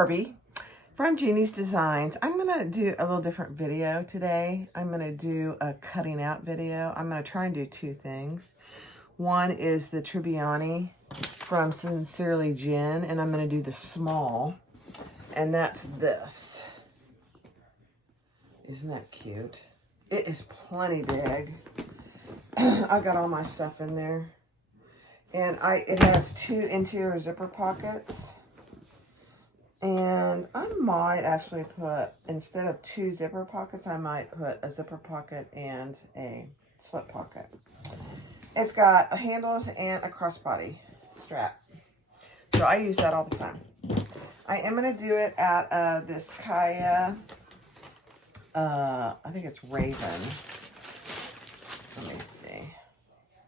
Barbie from Jeannie's Designs. I'm going to do a little different video today. I'm going to do a cutting out video. I'm going to try and do two things. One is the Tribbiani from Sincerely Jen, and I'm going to do the small, and that's this. Isn't that cute? It is plenty big. I've got all my stuff in there. And it has two interior zipper pockets. And I might actually put, instead of two zipper pockets, I might put a zipper pocket and a slip pocket. It's got handles and a crossbody strap. So I use that all the time. I am going to do it out of this Kaya, I think it's Raven. Let me see.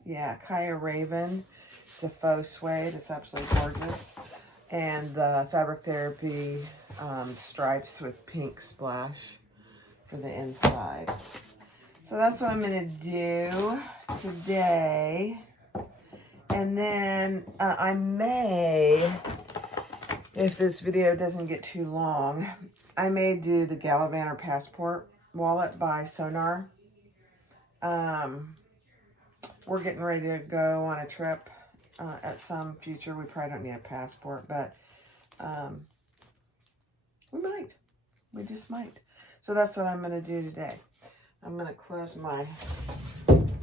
Yeah, Kaya Raven. It's a faux suede. It's absolutely gorgeous. And the Fabric Therapy stripes with pink splash for the inside. So that's what I'm going to do today. And then I may, if this video doesn't get too long, I may do the Gallivanter Passport wallet by Sonar. We're getting ready to go on a trip at some future. We probably don't need a passport, but we might. We just might. So that's what I'm going to do today. I'm going to close my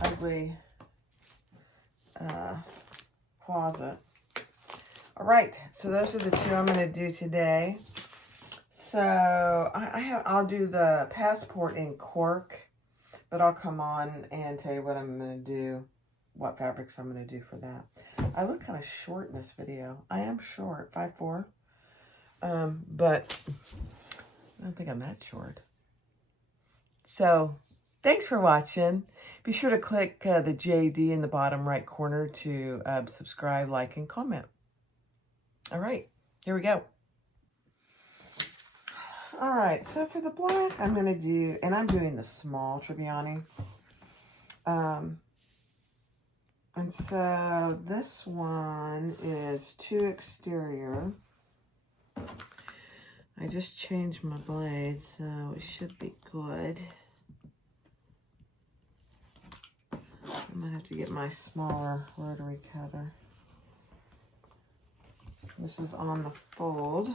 ugly closet. All right. So those are the two I'm going to do today. So I'll do the passport in cork, but I'll come on and tell you what I'm going to do, what fabrics I'm going to do for that. I look kind of short in this video. I am short, 5'4", but I don't think I'm that short. So thanks for watching. Be sure to click the JD in the bottom right corner to subscribe, like, and comment. All right, here we go. All right, so for the black, I'm going to do, and I'm doing the small Tribbiani. And so this one is 2 exterior. I just changed my blade, so it should be good. I'm going to have to get my smaller rotary cutter. This is on the fold.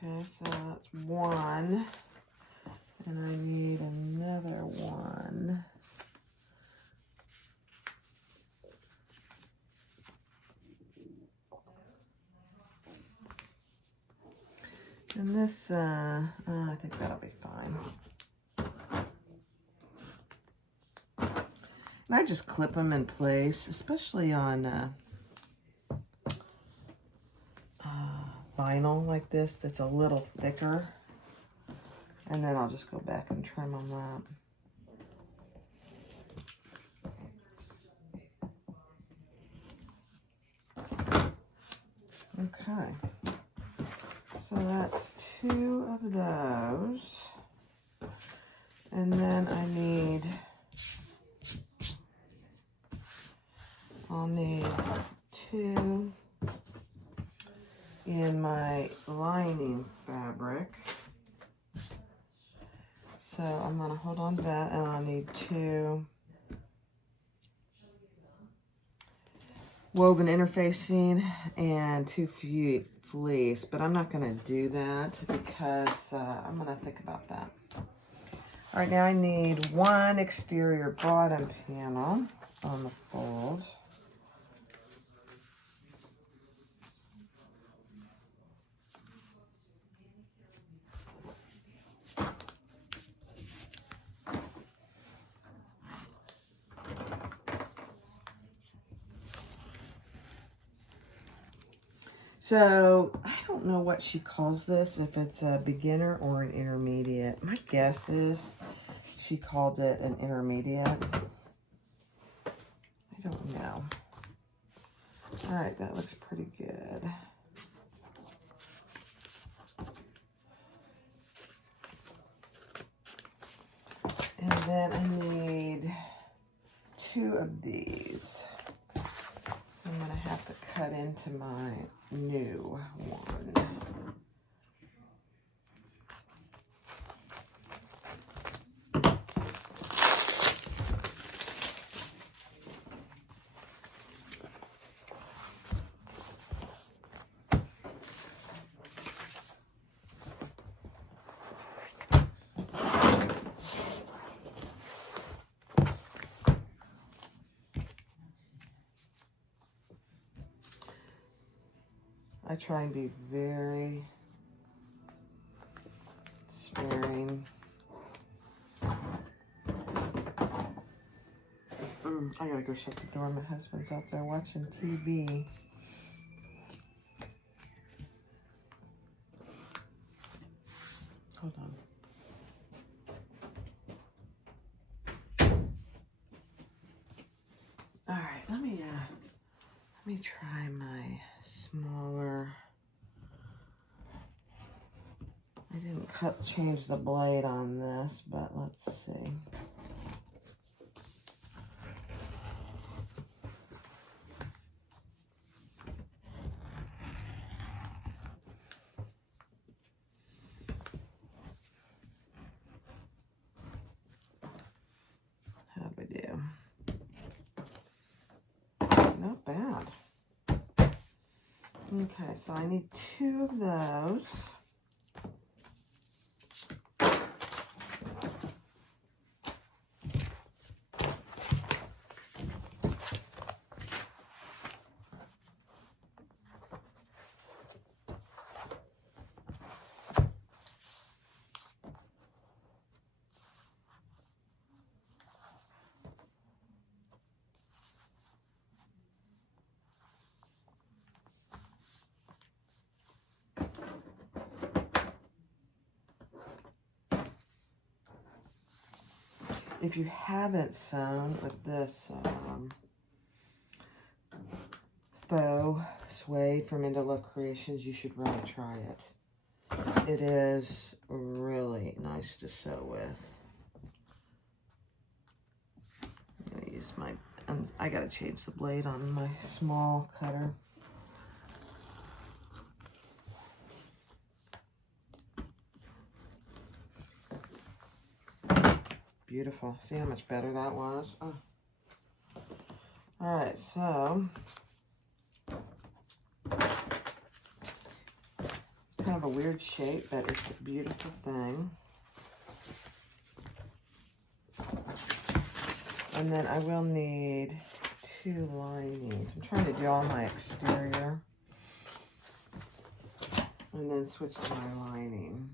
Okay, so that's one, and I need another one. And this, I think that'll be fine. And I just clip them in place, especially on vinyl like this that's a little thicker, and then I'll just go back and trim them up. Okay, so that's 2 of those, and then I'll need 2 in my lining fabric. So I'm going to hold on to that, and I'll need 2 woven interfacing and 2 fleece, but I'm not going to do that because I'm going to think about that. All right, now I need 1 exterior bottom panel on the fold. So I don't know what she calls this, if it's a beginner or an intermediate. My guess is she called it an intermediate. I don't know. All right, that looks pretty good. And then I need 2 of these. So I'm going to have to cut into my new one. I try and be very sparing. I gotta go shut the door. My husband's out there watching TV. Hold on. All right, let me try my smaller. I didn't change the blade on this, but let's see. How'd we do? Not bad. Okay, so I need 2 of those. If you haven't sewn with this faux suede from Indolo Creations, you should really try it. It is really nice to sew with. I'm gonna use my, I gotta change the blade on my small cutter. Beautiful. See how much better that was? Oh. All right, so it's kind of a weird shape, but it's a beautiful thing. And then I will need 2 linings. I'm trying to do all my exterior and then switch to my lining.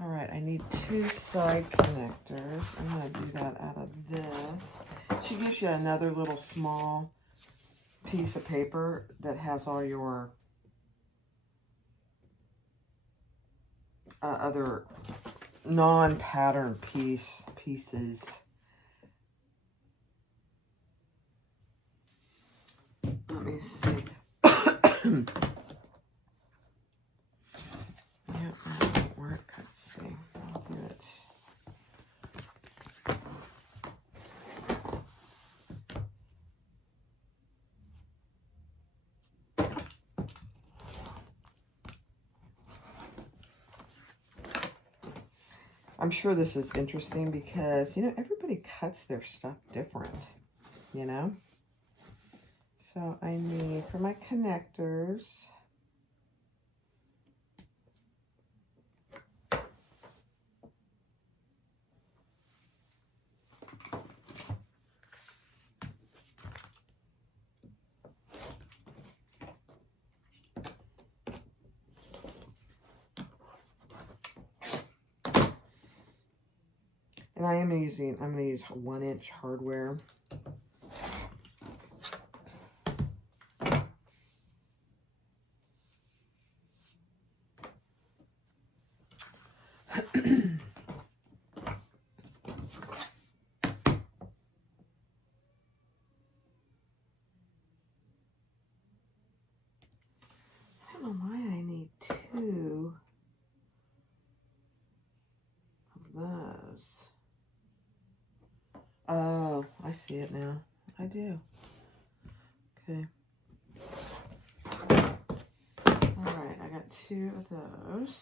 All right, I need 2 side connectors. I'm going to do that out of this. She gives you another little small piece of paper that has all your other non-pattern pieces. Let me see. Yep, that won't work. Let's see. I'll do it. I'm sure this is interesting because, you know, everybody cuts their stuff different, you know? So I need, for my connectors, and I'm going to use 1-inch hardware. I don't know why I need 2 I see it now. I do. Okay. Alright, I got 2 of those.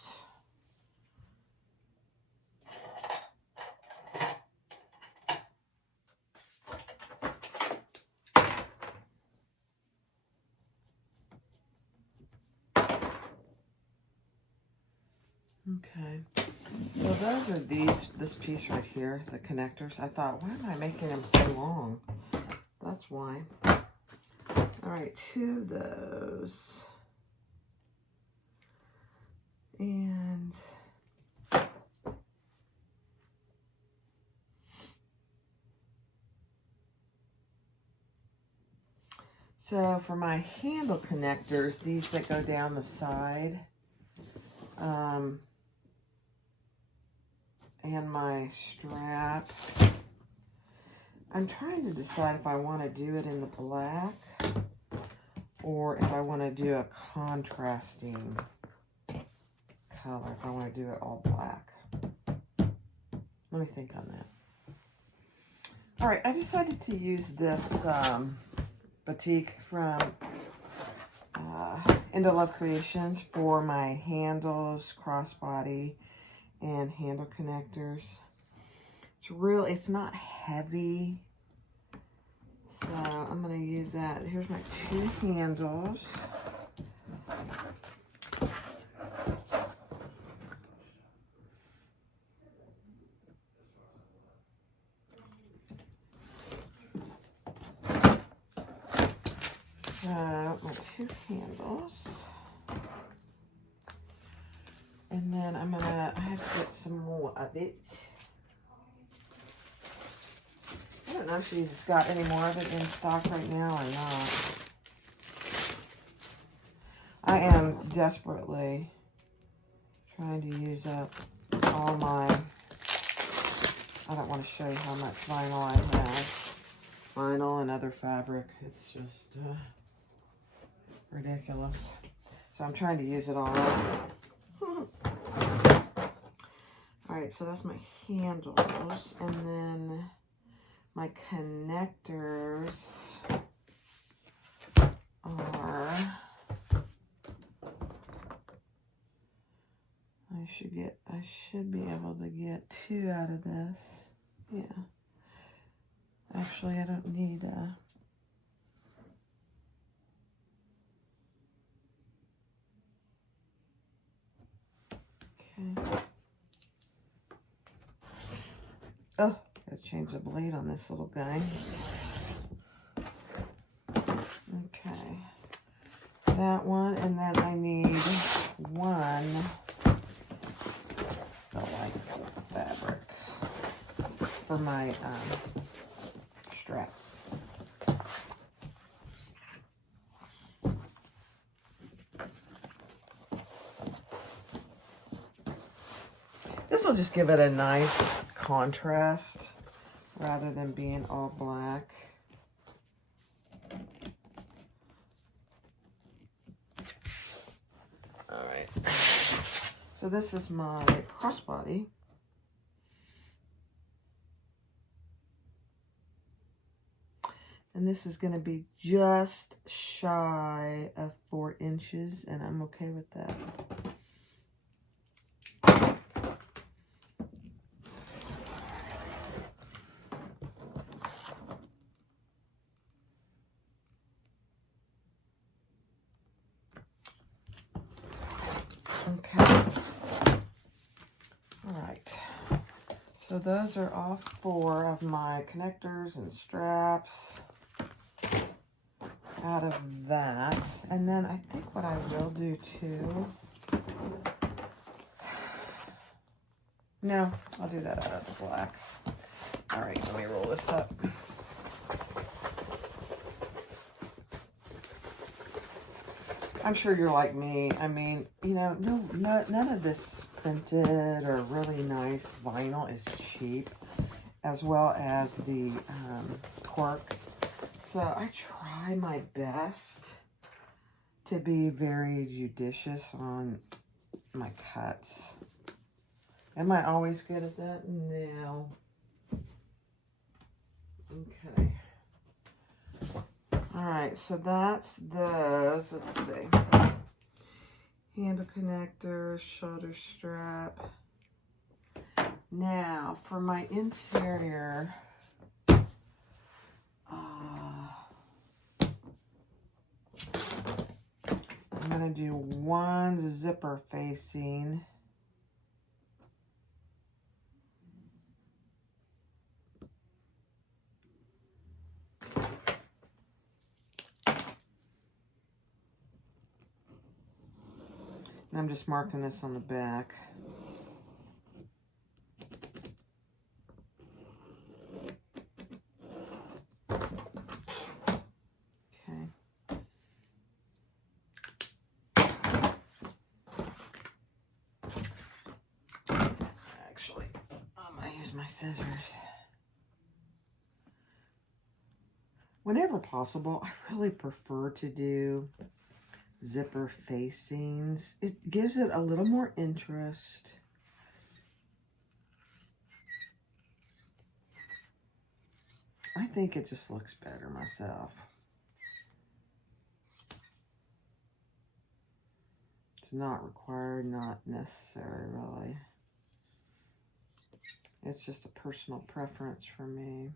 Okay. So those are this piece right here, the connectors. I thought, why am I making them so long? That's why. Alright, 2 of those. And so for my handle connectors, these that go down the side, and my strap, I'm trying to decide if I want to do it in the black or if I want to do a contrasting color, if I want to do it all black. Let me think on that. All right, I decided to use this batik from Into Love Creations for my handles, crossbody, and handle connectors. It's not heavy, so I'm going to use that. Here's my 2 handles. So my 2 handles. And then I have to get some more of it. I don't know if she's got any more of it in stock right now or not. I am desperately trying to use up all my, I don't want to show you how much vinyl I have. Vinyl and other fabric. It's just ridiculous. So I'm trying to use it all up. Alright, so that's my handles. And then my connectors are, I should be able to get 2 out of this. Yeah. Actually, I don't need okay. Oh, gotta change the blade on this little guy. Okay. That one, and then I need 1 delightful fabric for my strap. This will just give it a nice contrast rather than being all black. All right. So this is my crossbody. And this is going to be just shy of 4 inches, and I'm okay with that. Okay. All right. So those are all 4 of my connectors and straps out of that. And then I think what I will do too, no, I'll do that out of the black. All right, let me roll this up. I'm sure you're like me. I mean, you know, none of this printed or really nice vinyl is cheap, as well as the cork. So I try my best to be very judicious on my cuts. Am I always good at that? No. Okay. All right, so that's those. Let's see. Handle connector, shoulder strap. Now, for my interior, I'm going to do one zipper facing. And I'm just marking this on the back. Okay. Actually, I'm going to use my scissors. Whenever possible, I really prefer to do zipper facings. It gives it a little more interest. I think it just looks better myself. It's not required, not necessary, really. It's just a personal preference for me.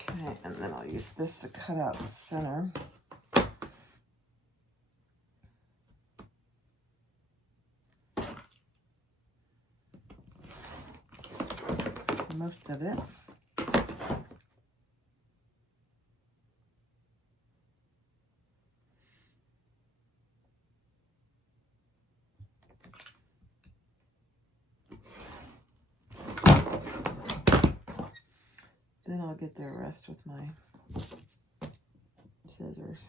Okay, and then I'll use this to cut out the center. Most of it. Then I'll get the rest with my scissors.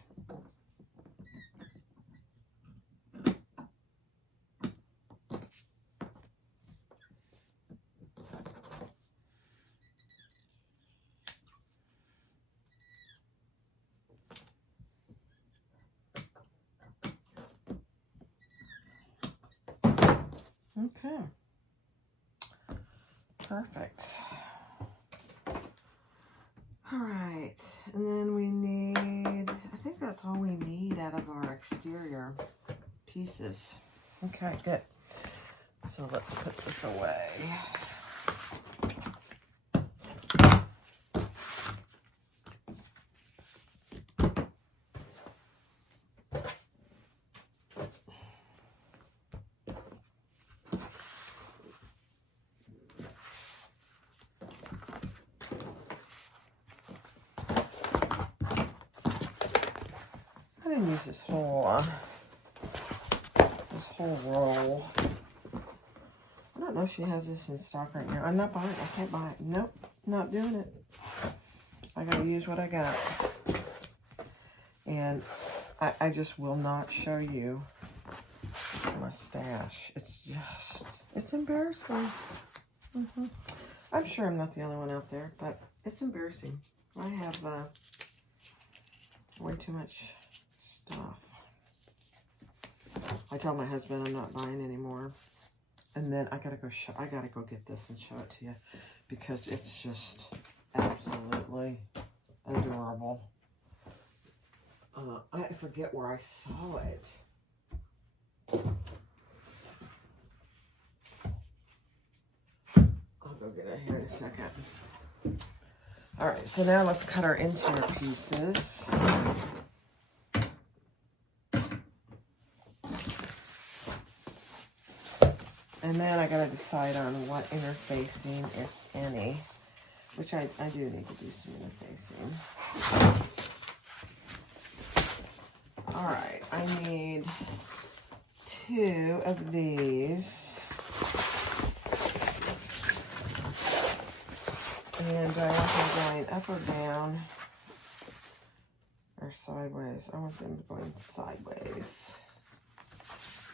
Okay. Perfect. All right, and then we need, I think that's all we need out of our exterior pieces. Okay, good. So let's put this away. I didn't use this whole roll. I don't know if she has this in stock right now. I'm not buying it. I can't buy it. Nope, not doing it. I gotta use what I got. And I just will not show you my stash. It's embarrassing. I'm sure I'm not the only one out there, but it's embarrassing. I have way too much stuff. I tell my husband I'm not buying anymore, and then I gotta go get this and show it to you because it's just absolutely adorable. I forget where I saw it. I'll go get it here in a second. All right, so now let's cut our interior pieces. And then I gotta decide on what interfacing, if any, which I do need to do some interfacing. All right, I need 2 of these. And I want them going up or down or sideways. I want them going sideways.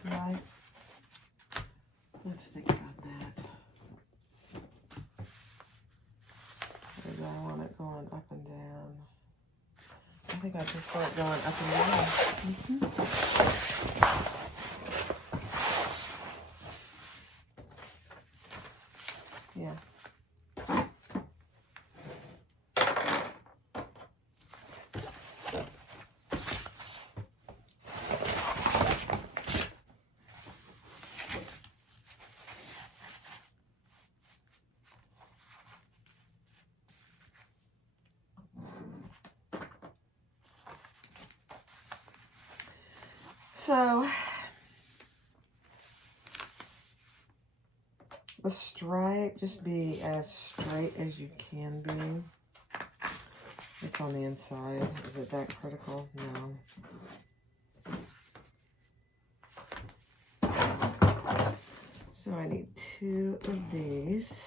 Right? Let's think about that. Or do I want it going up and down? I think I prefer it going up and down. So the stripe, just be as straight as you can be. It's on the inside. Is it that critical? No. So I need 2 of these.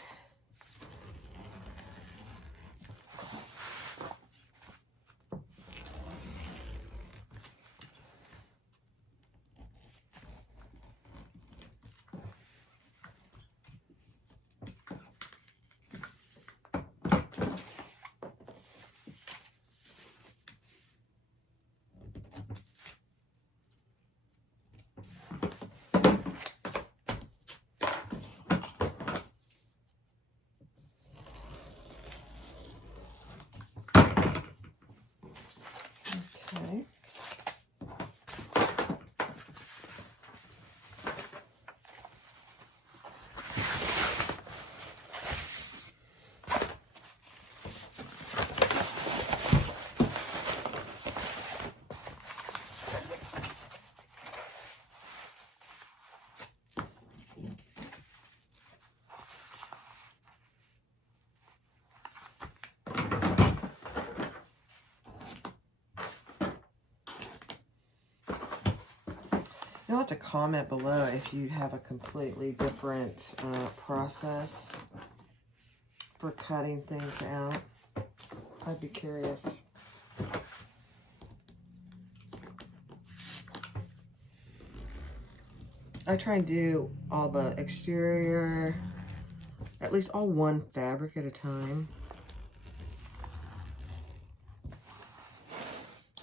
Okay. You'll have to comment below if you have a completely different process for cutting things out. I'd be curious. I try and do all the exterior, at least all one fabric at a time.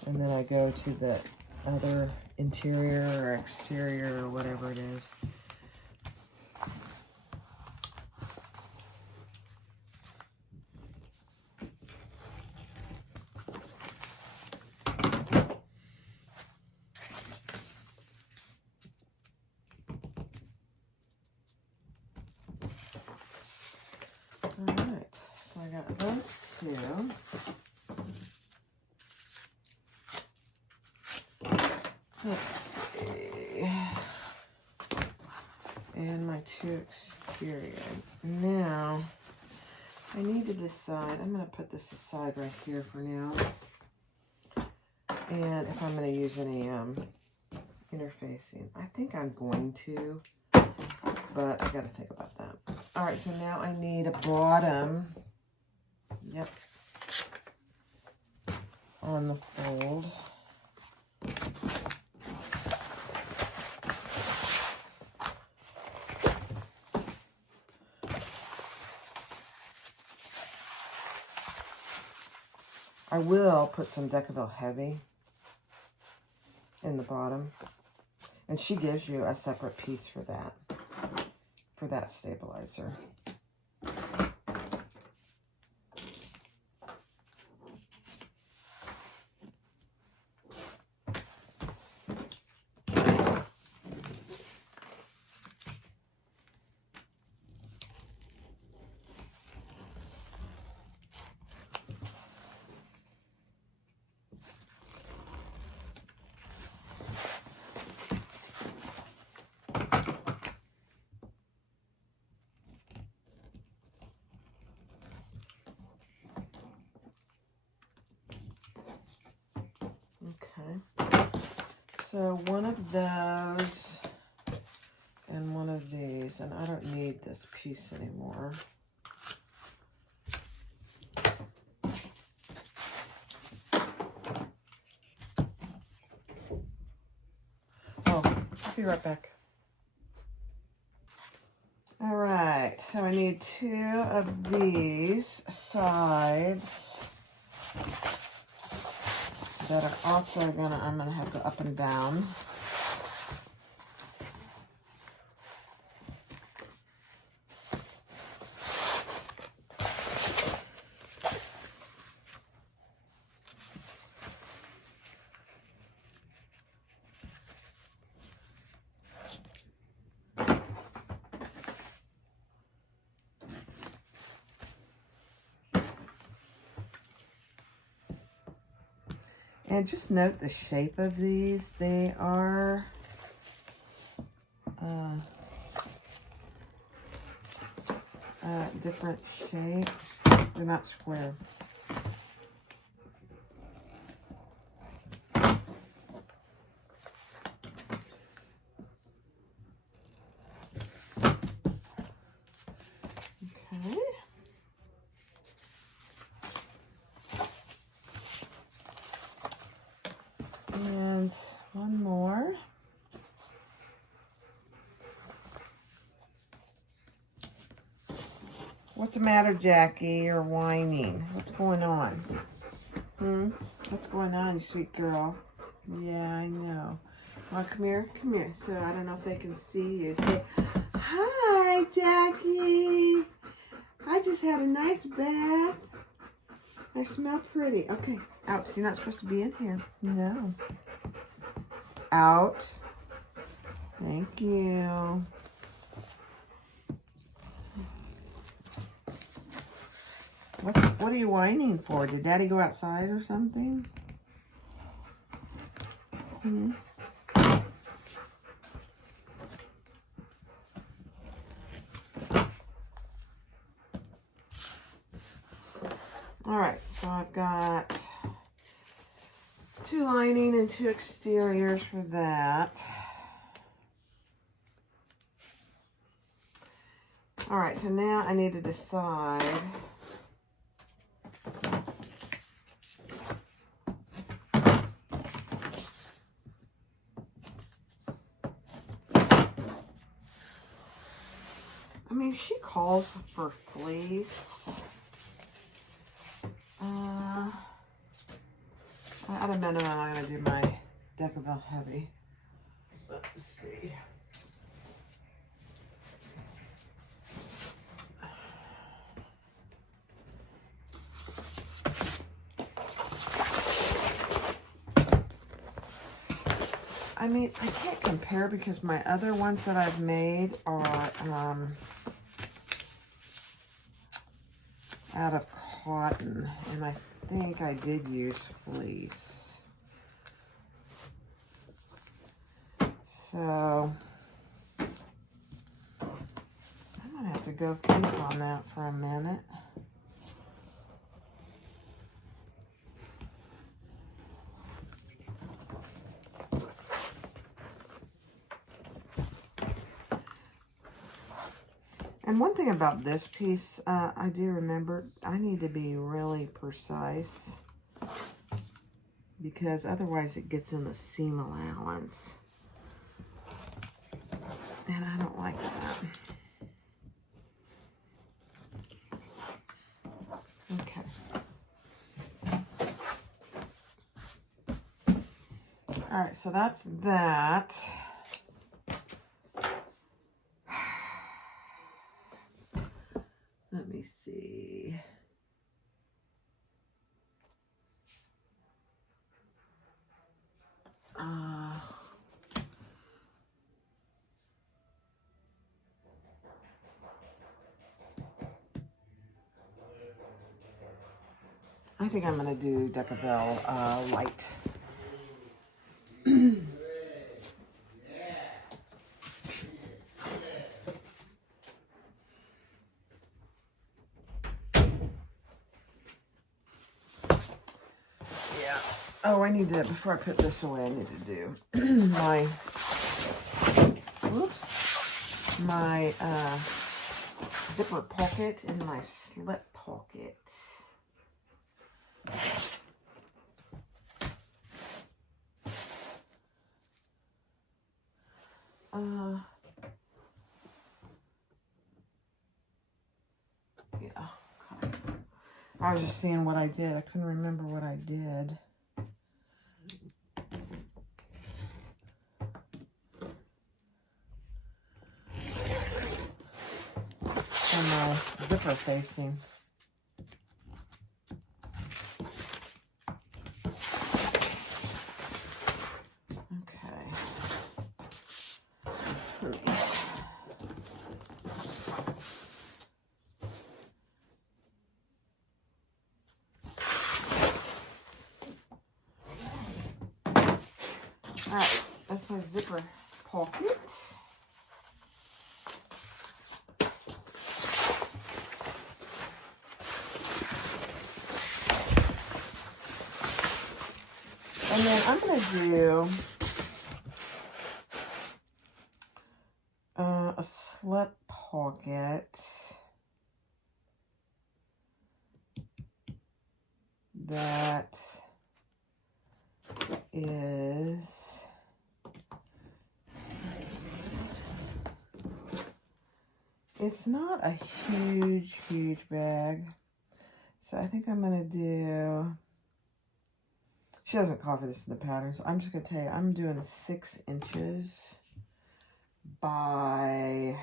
And then I go to the other interior or exterior or whatever it is. Alright, so I got those 2. Let's see. And my 2 exterior. Now, I need to decide. I'm going to put this aside right here for now. And if I'm going to use any interfacing. I think I'm going to, but I got to think about that. All right, so now I need a bottom. Yep. On the fold. I will put some Decaville Heavy in the bottom. And she gives you a separate piece for that stabilizer. Okay, so one of those and one of these, and I don't need this piece anymore. Oh, I'll be right back. All right, so I need 2 of these sides that are also I'm gonna have to go up and down. And just note the shape of these. They are different shape. They're not square. Okay. And one more. What's the matter, Jackie? You're whining. What's going on? What's going on, you sweet girl? Yeah, I know. Well, come here. Come here. So I don't know if they can see you. Say, hi, Jackie. I just had a nice bath. I smell pretty. Okay, out. You're not supposed to be in here. No. Out. Thank you. What are you whining for? Did Daddy go outside or something? All right, so I've got 2 lining and 2 exteriors for that. All right, so now I need to decide I mean, she called for fleece. At a minimum, I'm going to do my Decibel Heavy. Let's see. I mean, I can't compare because my other ones that I've made are out of cotton, and I think I did use fleece. So I'm gonna have to go think on that for a minute. And one thing about this piece, I do remember, I need to be really precise because otherwise it gets in the seam allowance. And I don't like that. Okay. All right, so that's that. Let me see. I think I'm going to do Decibel Light. Yeah. Oh, I need to, before I put this away, I need to do my, my zipper pocket and my slip pocket. Yeah. Okay. I was just seeing what I did. I couldn't remember what I did. On my zipper facing. Alright, that's my zipper pocket. And then I'm going to do a slip pocket that is it's not a huge bag. So I think I'm going to do, she doesn't call for this in the pattern, so I'm just going to tell you, I'm doing 6 inches by,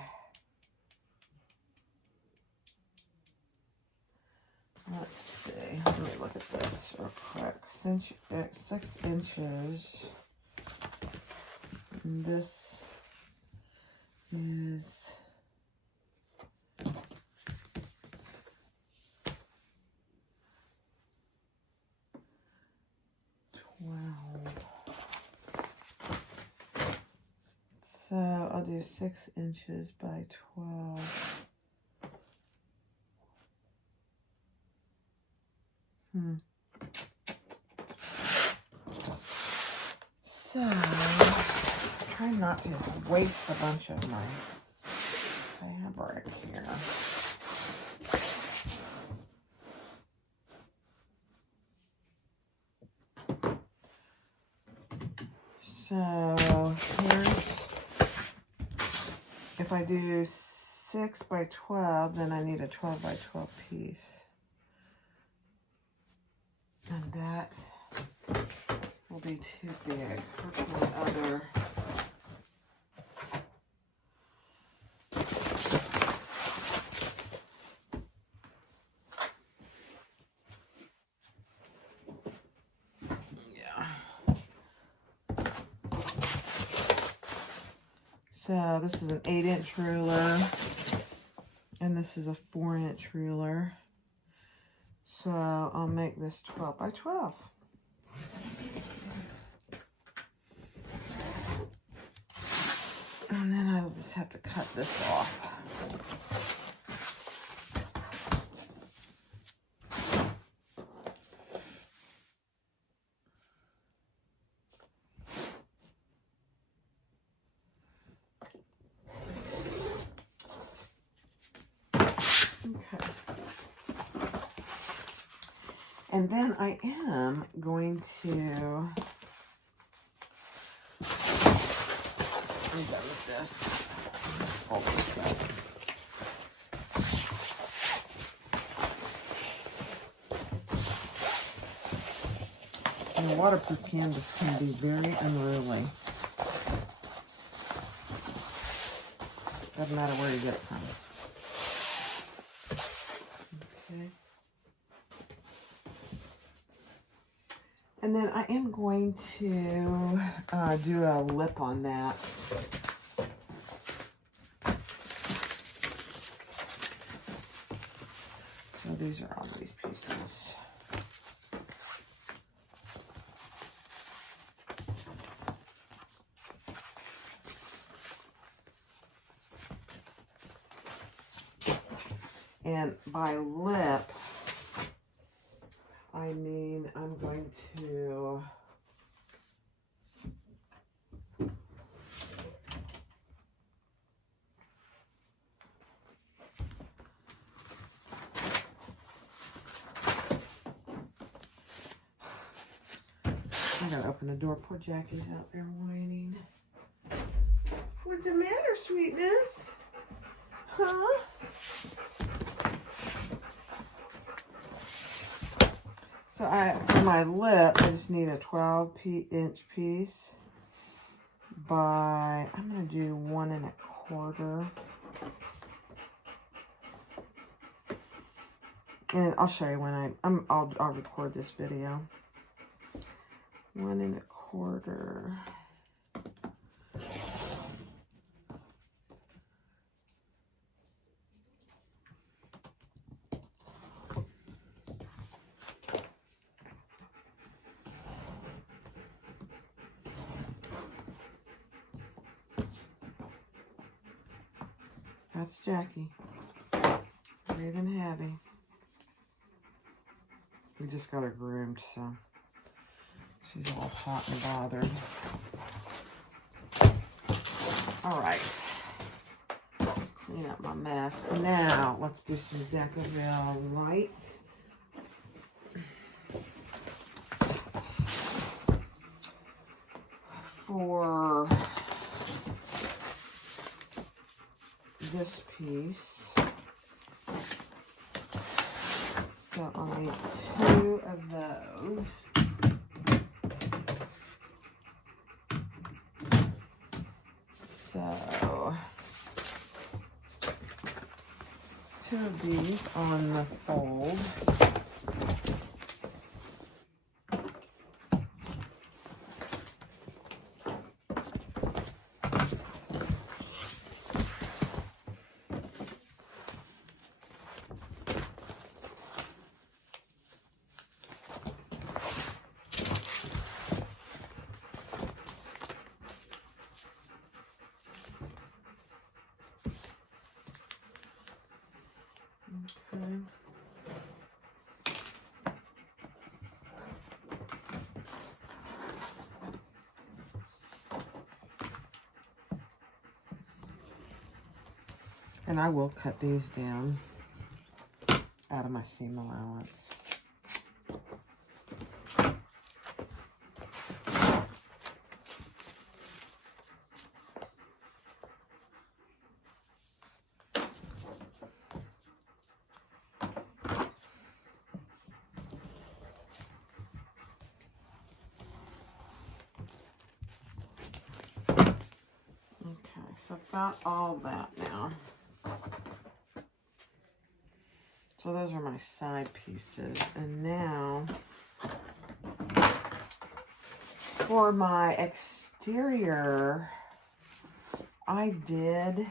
let's see, let me look at this real quick. 6 inches, and this is 12. So I'll do 6 inches by 12. So try not to just waste a bunch of my fabric here. So here's, if I do 6 by 12, then I need a 12 by 12 piece. And that will be too big for my other. So this is an 8-inch ruler, and this is a 4-inch ruler. So I'll make this 12 by 12. And then I'll just have to cut this off. Okay. And then I am going to, I'm done with this. Hold this up. And the waterproof canvas can be very unruly. Doesn't matter where you get it from. Okay. And then I am going to do a lip on that. So these are all these pieces. And by lip, I mean I'm going to I gotta open the door. Poor Jackie's out there whining. What's the matter, sweetness? Huh? So for my lip, I just need a 12-inch piece by, I'm going to do 1 1/4. And I'll show you when I'll record this video. 1 1/4. That's Jackie. Breathing heavy. We just got her groomed, so she's all hot and bothered. All right. Let's clean up my mess. Now, let's do some Decaville light. For this piece, so I'll need 2 of those. So 2 of these on the fold. Okay. And I will cut these down out of my seam allowance. So I've got all that now. So those are my side pieces. And now for my exterior, I did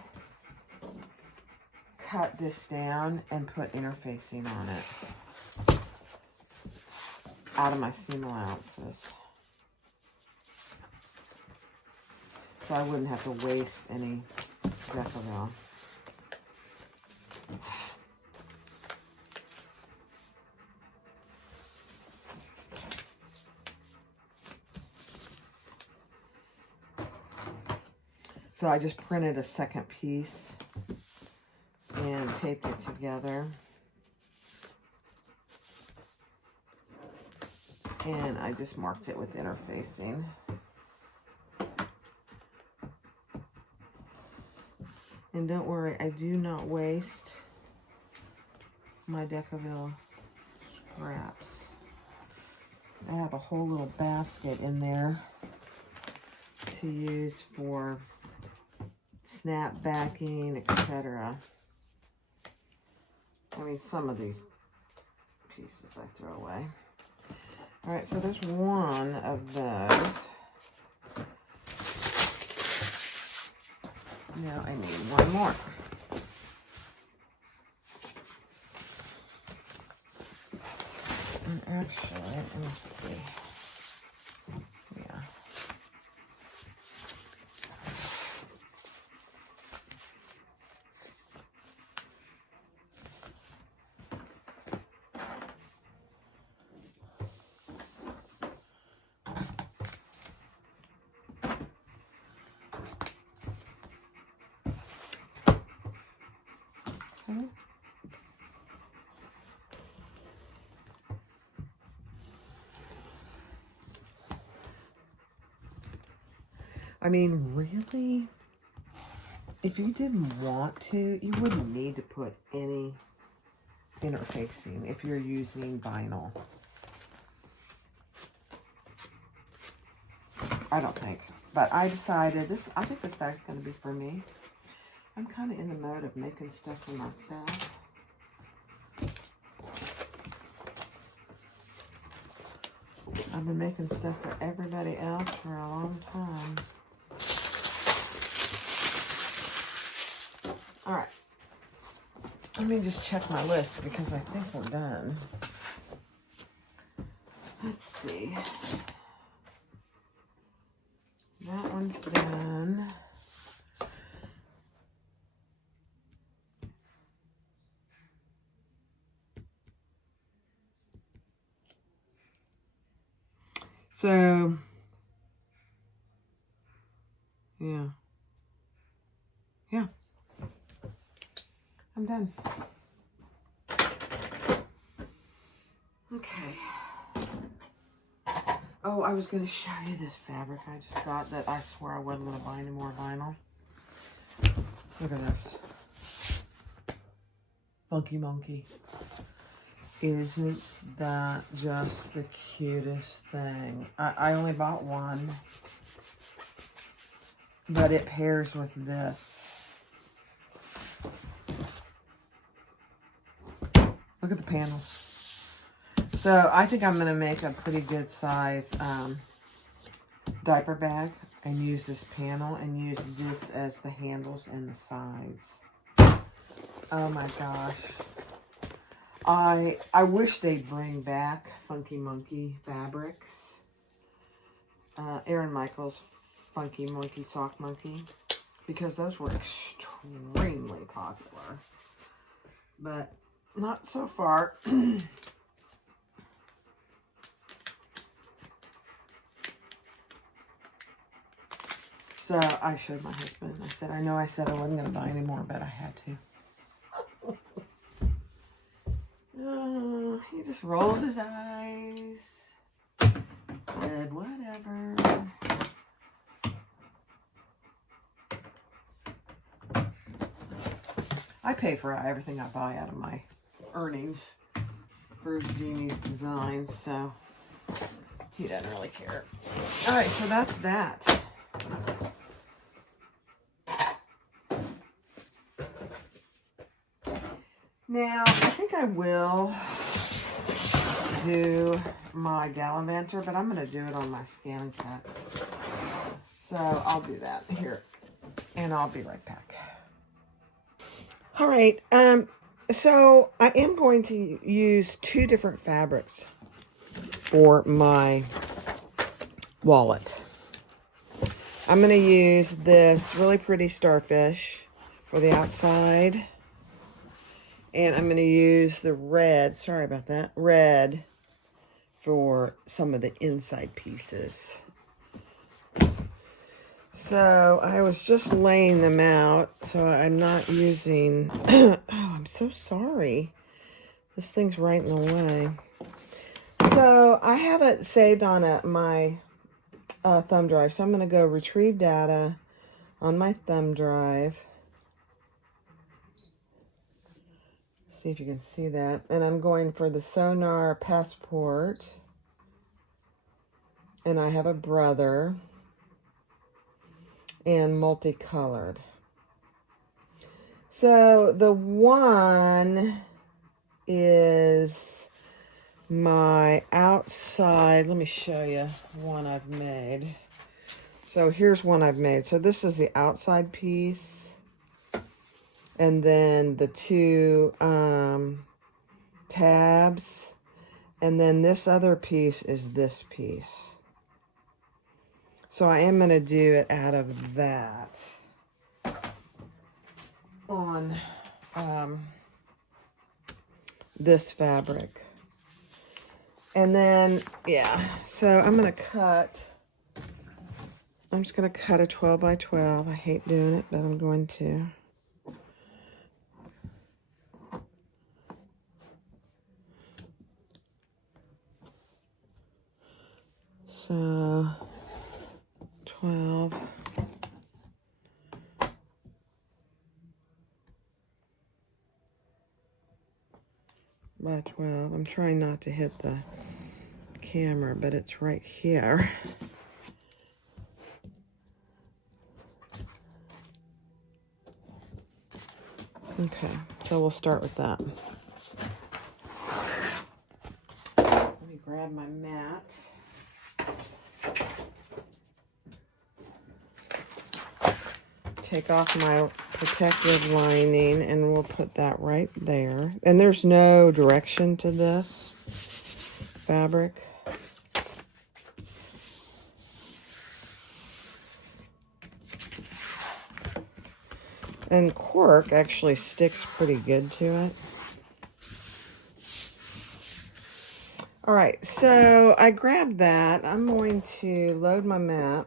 cut this down and put interfacing on it out of my seam allowances. So I wouldn't have to waste any Decaville. So I just printed a second piece and taped it together. And I just marked it with interfacing. And don't worry, I do not waste my Decaville scraps. I have a whole little basket in there to use for snap backing, etc. I mean, some of these pieces I throw away. All right, so there's one of those. Now I need one more. And actually, let me see. Yeah. Okay. I mean, really, if you didn't want to, you wouldn't need to put any interfacing if you're using vinyl. I don't think. But I decided I think this bag's going to be for me. I'm kind of in the mode of making stuff for myself. I've been making stuff for everybody else for a long time. All right. Let me just check my list because I think we're done. Let's see. That one's done. So, yeah. Yeah. I'm done. Okay. Oh, I was going to show you this fabric I just got that I swore I wasn't going to buy any more vinyl. Look at this. Funky Monkey. Isn't that just the cutest thing? I only bought one, but it pairs with this. Look at the panels. So I think I'm going to make a pretty good size diaper bag and use this panel and use this as the handles and the sides. Oh my gosh. I wish they'd bring back Funky Monkey fabrics. Erin Michaels Funky Monkey Sock Monkey. Because those were extremely popular. But not so far. So I showed my husband. I said, I know I said I wasn't going to buy any more, but I had to. He just rolled his eyes. Said, whatever. I pay for everything I buy out of my earnings for Jeannie's designs, so he doesn't really care. All right, so that's that. Now, I think I will do my Gallivanter, but I'm going to do it on my ScanNCut. So I'll do that here, and I'll be right back. All right, so I am going to use two different fabrics for my wallet. I'm going to use this really pretty starfish for the outside. And I'm going to use the red, sorry about that, red for some of the inside pieces. So I was just laying them out, so I'm not using, oh, I'm so sorry. This thing's right in the way. So I have it saved on my thumb drive, so I'm going to go retrieve data on my thumb drive. See if you can see that. And I'm going for the Sonar Passport. And I have a brother. And multicolored. So the one is my outside. Let me show you one I've made. So here's one I've made. So this is the outside piece. And then the two tabs. And then this other piece is this piece. So I am going to do it out of that on this fabric. And then, yeah, so I'm going to cut. I'm just going to cut a 12 by 12. I hate doing it, but I'm going to. So 12 by 12. I'm trying not to hit the camera, but it's right here. Okay, so we'll start with that. Let me grab my mat. Take off my protective lining, and we'll put that right there. And there's no direction to this fabric. And cork actually sticks pretty good to it. All right, so I grabbed that. I'm going to load my mat.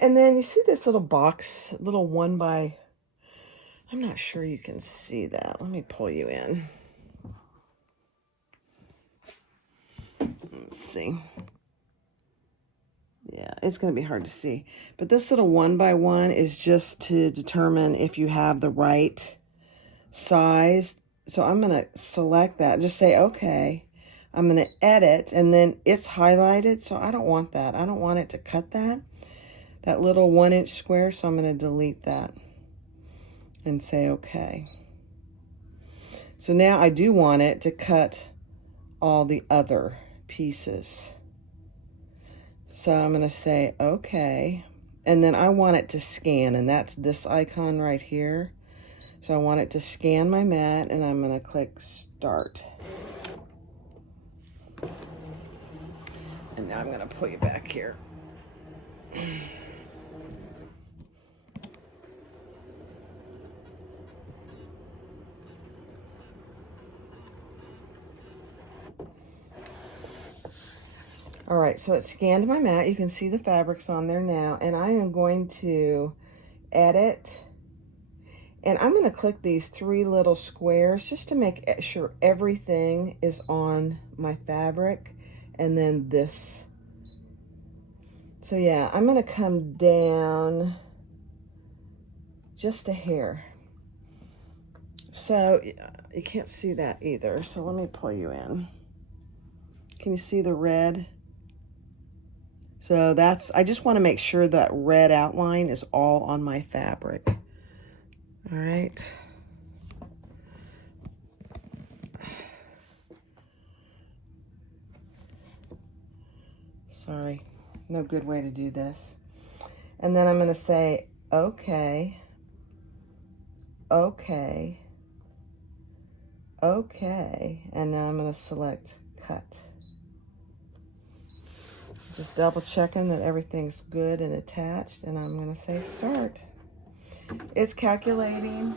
And then you see this little box, little 1 by, I'm not sure you can see that. Let me pull you in. Let's see. Yeah, it's going to be hard to see. But this little 1 by 1 is just to determine if you have the right size. So I'm going to select that. Just say, okay. I'm going to edit, and then it's highlighted. So I don't want that. I don't want it to cut that little 1-inch square. So I'm going to delete that and say, okay. So now I do want it to cut all the other pieces. So I'm going to say, okay. And then I want it to scan, and that's this icon right here. So I want it to scan my mat, and I'm going to click start. And now I'm going to pull you back here. All right, so it scanned my mat. You can see the fabrics on there now, and I am going to edit, and I'm going to click these 3 little squares just to make sure everything is on my fabric, and then this. So yeah, I'm going to come down just a hair. So you can't see that either, so let me pull you in. Can you see the red? So that's, I just want to make sure that red outline is all on my fabric. All right. Sorry, no good way to do this. And then I'm going to say, okay, okay, okay. And now I'm going to select cut. Just double checking that everything's good and attached, and I'm going to say start. It's calculating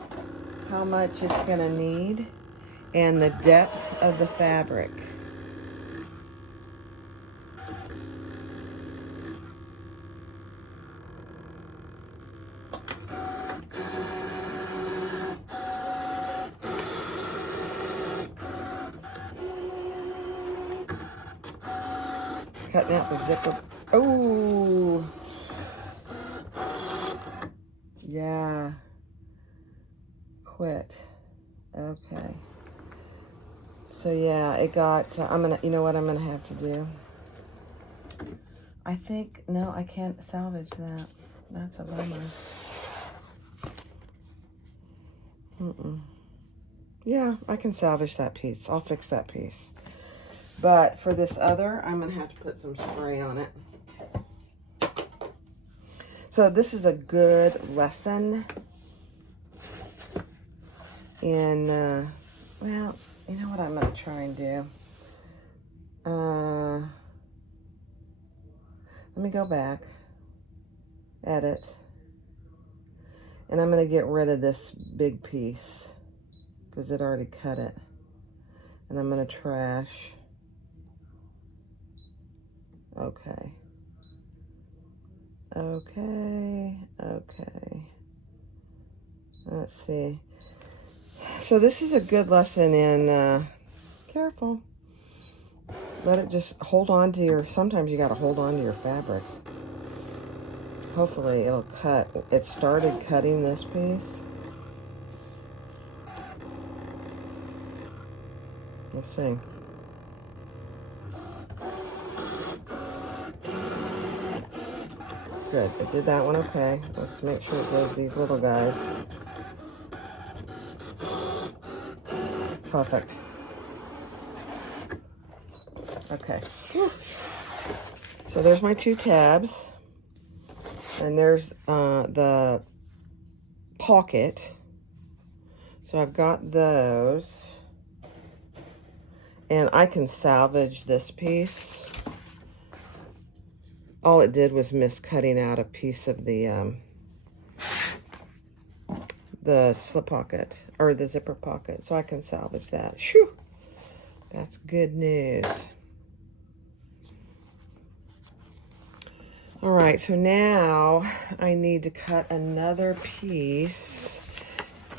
how much it's going to need and the depth of the fabric. Cutting out the zipper. Oh, yeah. Quit. Okay. So yeah, it got, I'm gonna, you know what I'm gonna have to do? I think, no, I can't salvage that. That's a bummer. Yeah, I can salvage that piece. I'll fix that piece. But for this other, I'm gonna have to put some spray on it. So this is a good lesson in, well, you know what I'm gonna try and do? Let me go back, edit, and I'm gonna get rid of this big piece because it already cut it. And I'm gonna trash. Okay. Okay, okay. Let's see. So this is a good lesson in, careful. Let it just hold on to your, sometimes you gotta hold on to your fabric. Hopefully it'll cut. It started cutting this piece. Let's see. Good, it did that one okay. Let's make sure it does these little guys. Perfect. Okay. Whew. So there's my 2 tabs. And there's the pocket. So I've got those. And I can salvage this piece. all it did was miss cutting out a piece of the slip pocket, or the zipper pocket, so I can salvage that. Phew, that's good news. All right, so now I need to cut another piece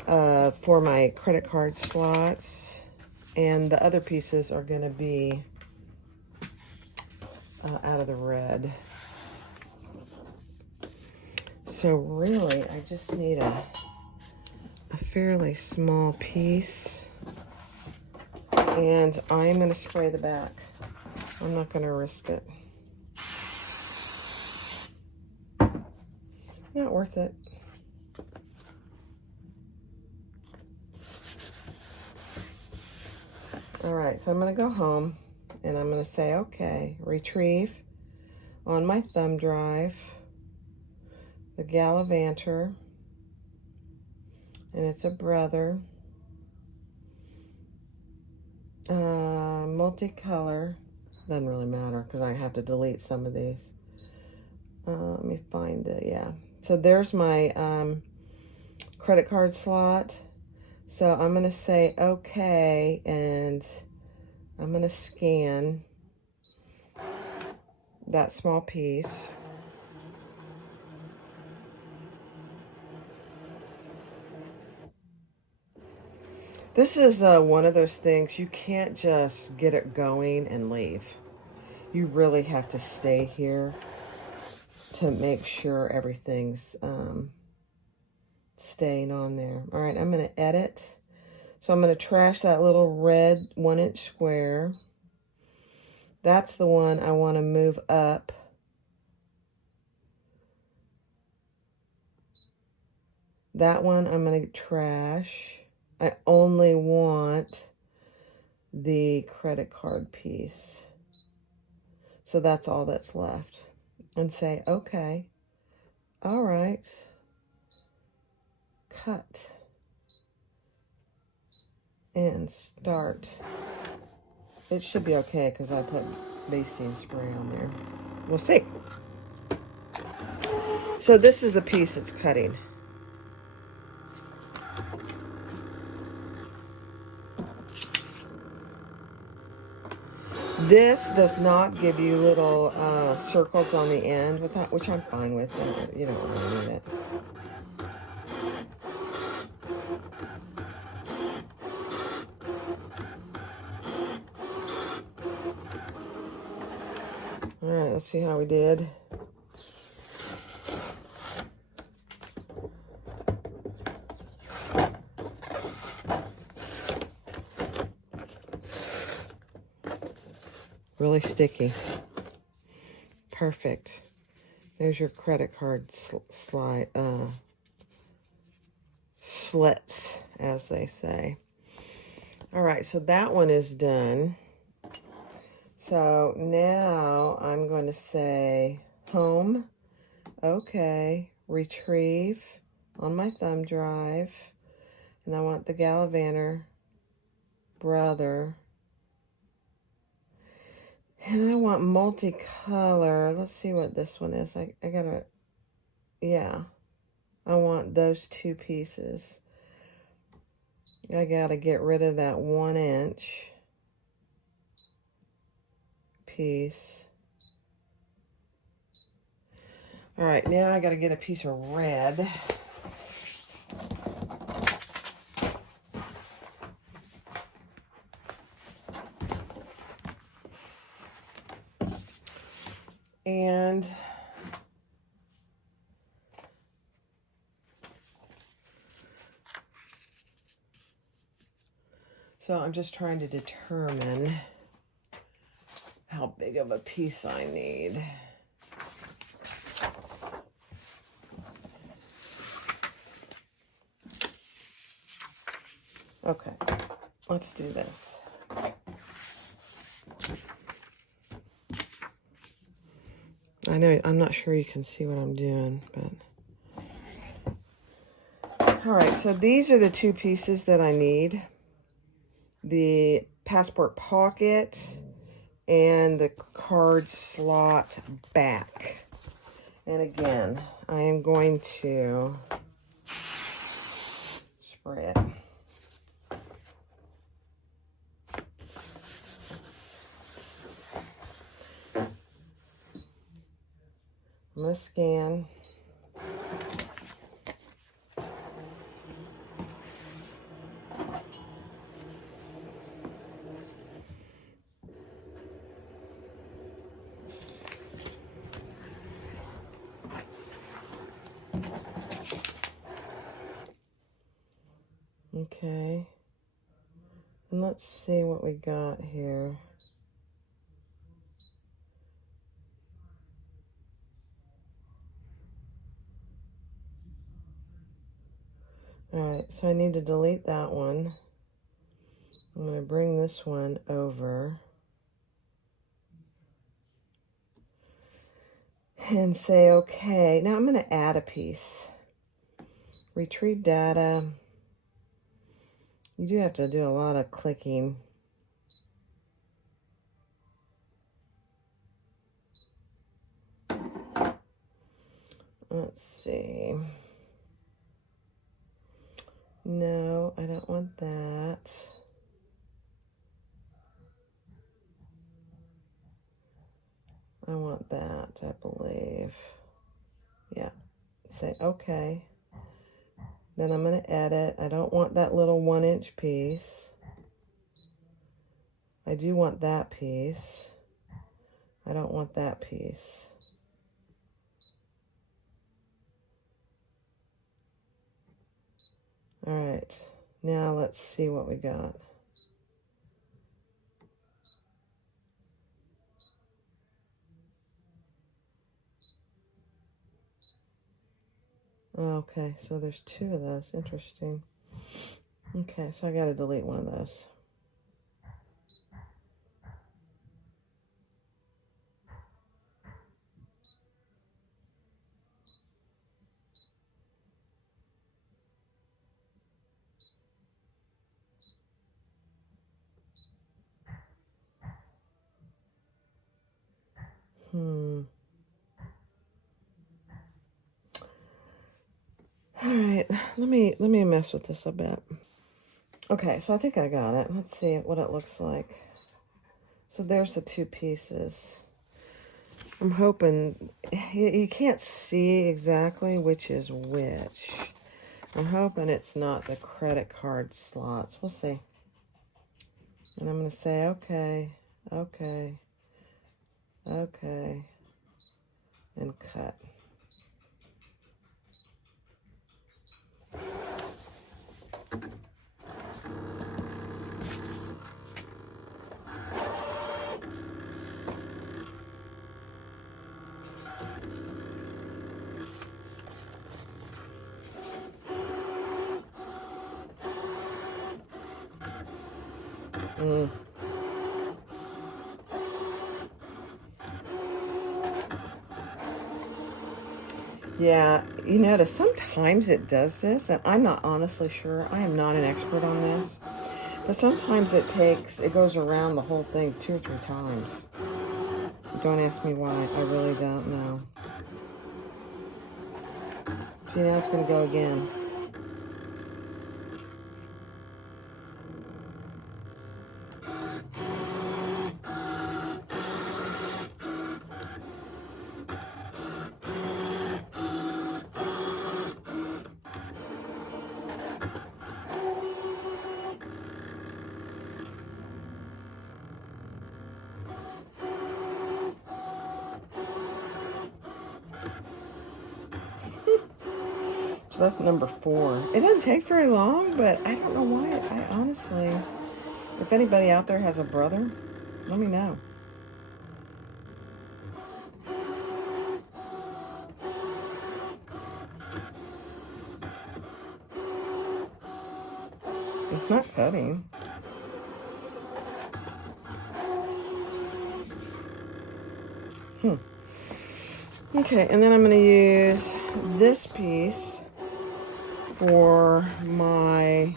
for my credit card slots, and the other pieces are going to be out of the red. So really, I just need a fairly small piece, and I'm going to spray the back. I'm not going to risk it. Not worth it. All right, so I'm going to go home, and I'm going to say, okay, retrieve on my thumb drive the Gallivanter, and it's a brother, multicolor. Doesn't really matter because I have to delete some of these. Let me find it. Yeah, so there's my credit card slot. So I'm going to say okay, and I'm going to scan that small piece. This is one of those things you can't just get it going and leave. You really have to stay here to make sure everything's staying on there. All right, I'm going to edit. So I'm going to trash that little red 1-inch square. That's the one I want to move up. That one I'm going to trash. I only want the credit card piece. So that's all that's left. And say, okay, all right, cut, and start. It should be okay because I put basting spray on there. We'll see. So this is the piece it's cutting. This does not give you little circles on the end, with that, which I'm fine with. You don't really need it. All right, let's see how we did. Really sticky. Perfect. There's your credit card slits, as they say. All right, so that one is done. So now I'm going to say home, okay, retrieve on my thumb drive, and I want the Gallivanter brother. And I want multicolor. Let's see what this one is. I gotta, yeah. I want those two pieces. I gotta get rid of that 1-inch piece. All right, now I gotta get a piece of red. And so I'm just trying to determine how big of a piece I need. Okay, let's do this. I know, I'm not sure you can see what I'm doing, but... All right, so these are the two pieces that I need. The passport pocket and the card slot back. And again, I am going to spray it. I'm going to scan. Okay. And let's see what we got here. Alright, so I need to delete that one. I'm going to bring this one over and say okay. Now I'm going to add a piece. Retrieve data. You do have to do a lot of clicking. Let's see. No, I don't want that. I want that, I believe. Yeah. Say okay. Then I'm going to edit. I don't want that little 1-inch piece. I do want that piece. I don't want that piece. All right, now let's see what we got. Okay, so there's 2 of those. Interesting. Okay, so I got to delete one of those. All right, let me mess with this a bit. Okay, so I think I got it. Let's see what it looks like. So there's the 2 pieces. I'm hoping you can't see exactly which is which. I'm hoping it's not the credit card slots. We'll see. And I'm going to say okay, okay, okay, and cut. Yeah, you notice sometimes it does this, and I'm not honestly sure. I am not an expert on this. But sometimes it goes around the whole thing 2 or 3 times. Don't ask me why. I really don't know. See, now it's going to go again. So that's number 4. It doesn't take very long, but I don't know why. I honestly, if anybody out there has a brother, let me know. It's not cutting. Okay, and then I'm going to use this piece for my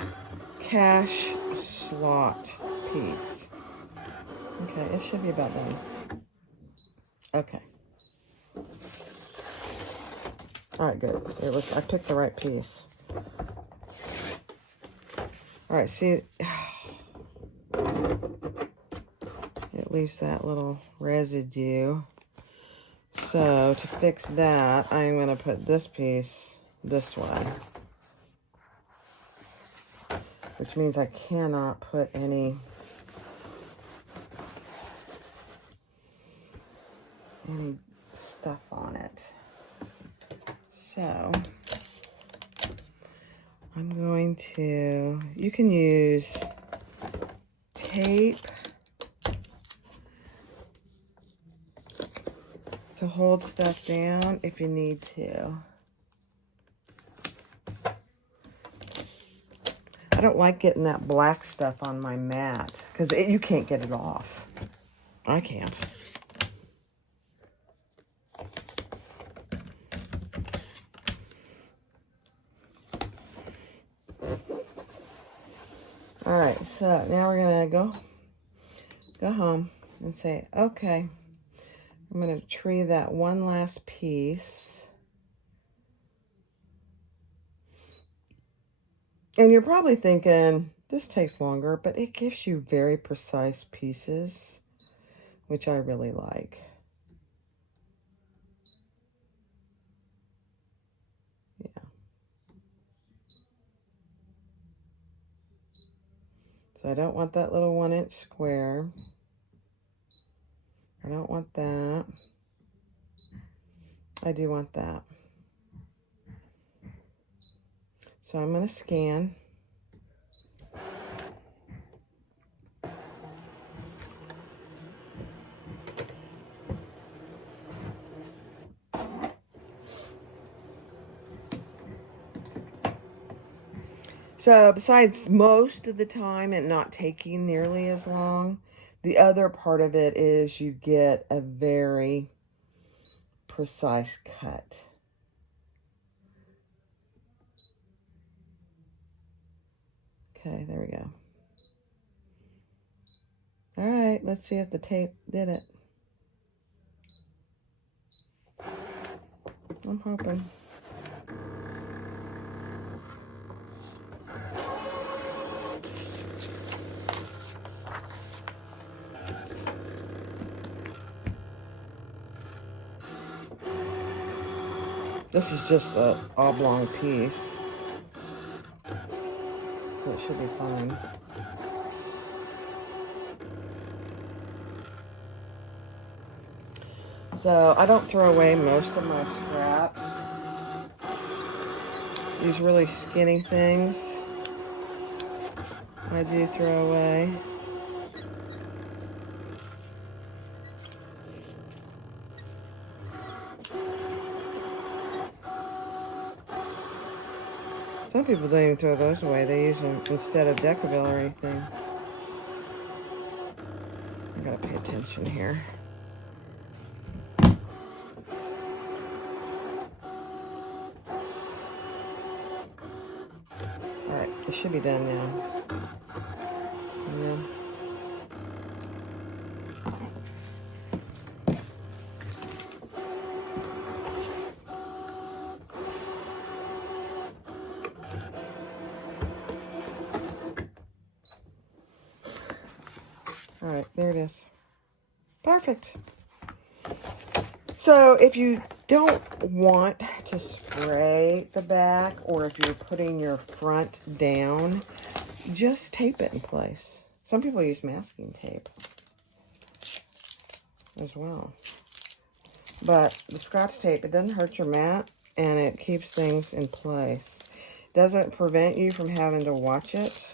cash slot piece. Okay, it should be about done. Okay. All right, good. I picked the right piece. All right, see, it leaves that little residue. So to fix that, I'm going to put this piece this way. Which means I cannot put any stuff on it. So I'm going to, you can use tape to hold stuff down if you need to. I don't like getting that black stuff on my mat because you can't get it off. I can't. All right, so now we're gonna go home and say, okay, I'm gonna tree that one last piece. And you're probably thinking, this takes longer, but it gives you very precise pieces, which I really like. Yeah. So I don't want that little 1-inch square. I don't want that. I do want that. So I'm going to scan. So besides most of the time and not taking nearly as long, the other part of it is you get a very precise cut. Okay, there we go. All right, let's see if the tape did it. I'm hoping. This is just an oblong piece, so it should be fine. So I don't throw away most of my scraps. These really skinny things I do throw away. Some people don't even throw those away. They use them instead of Decaville or anything. I gotta pay attention here. Alright, it should be done now. And then alright, there it is. Perfect. So if you don't want to spray the back, or if you're putting your front down, just tape it in place. Some people use masking tape as well. But the Scotch tape, it doesn't hurt your mat, and it keeps things in place. Doesn't prevent you from having to watch it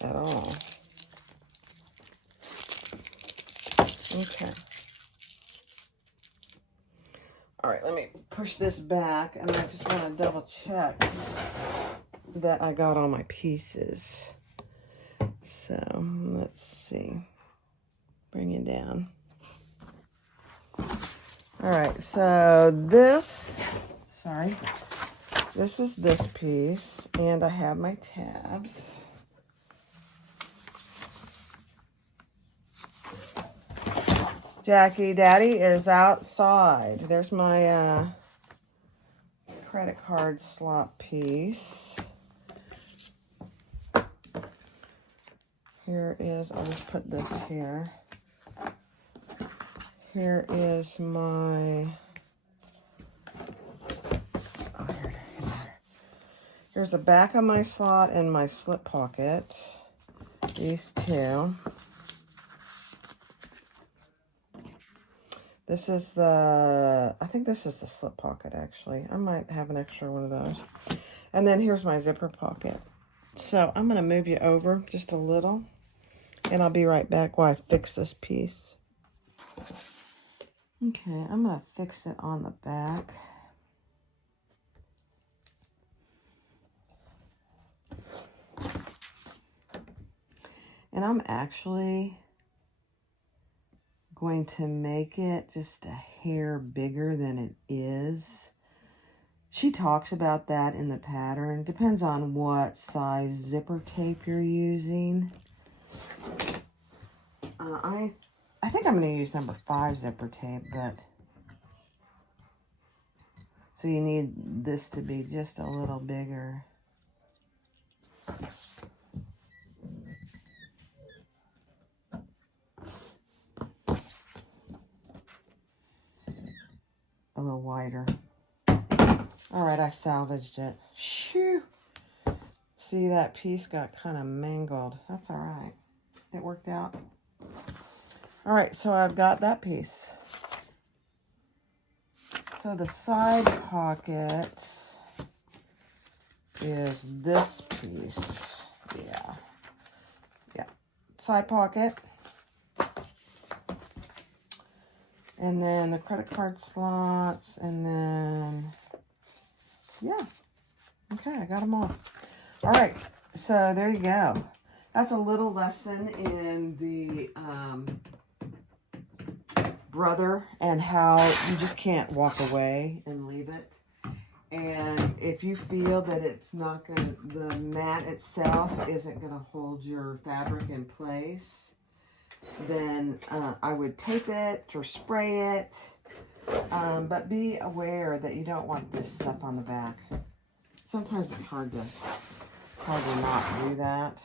at all. Okay. All right, let me push this back, and I just want to double check that I got all my pieces. So let's see. Bring it down. All right, so this is this piece, and I have my tabs. Jackie, Daddy is outside. There's my credit card slot piece. Here is, I'll just put this here. Here is my, here's the back of my slot and my slip pocket. These two. This is the, I think this is the slip pocket actually. I might have an extra one of those. And then here's my zipper pocket. So I'm going to move you over just a little. And I'll be right back while I fix this piece. Okay, I'm going to fix it on the back. And I'm actually going to make it just a hair bigger than it is. She talks about that in the pattern. Depends on what size zipper tape you're using. I think I'm going to use number 5 zipper tape, but so you need this to be just a little bigger. A little wider. All right, I salvaged it. Shoo! See, that piece got kind of mangled. That's all right. It worked out. All right, so I've got that piece. So the side pocket is this piece. Yeah. Side pocket. And then the credit card slots, and then, yeah. Okay, I got them all. All right, so there you go. That's a little lesson in the brother and how you just can't walk away and leave it. And if you feel that it's not going to, the mat itself isn't going to hold your fabric in place, then I would tape it or spray it. But be aware that you don't want this stuff on the back. Sometimes it's hard to not do that.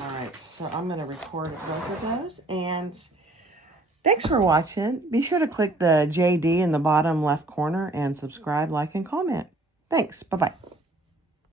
All right, so I'm going to record both of those. And thanks for watching. Be sure to click the JD in the bottom left corner and subscribe, like, and comment. Thanks. Bye-bye.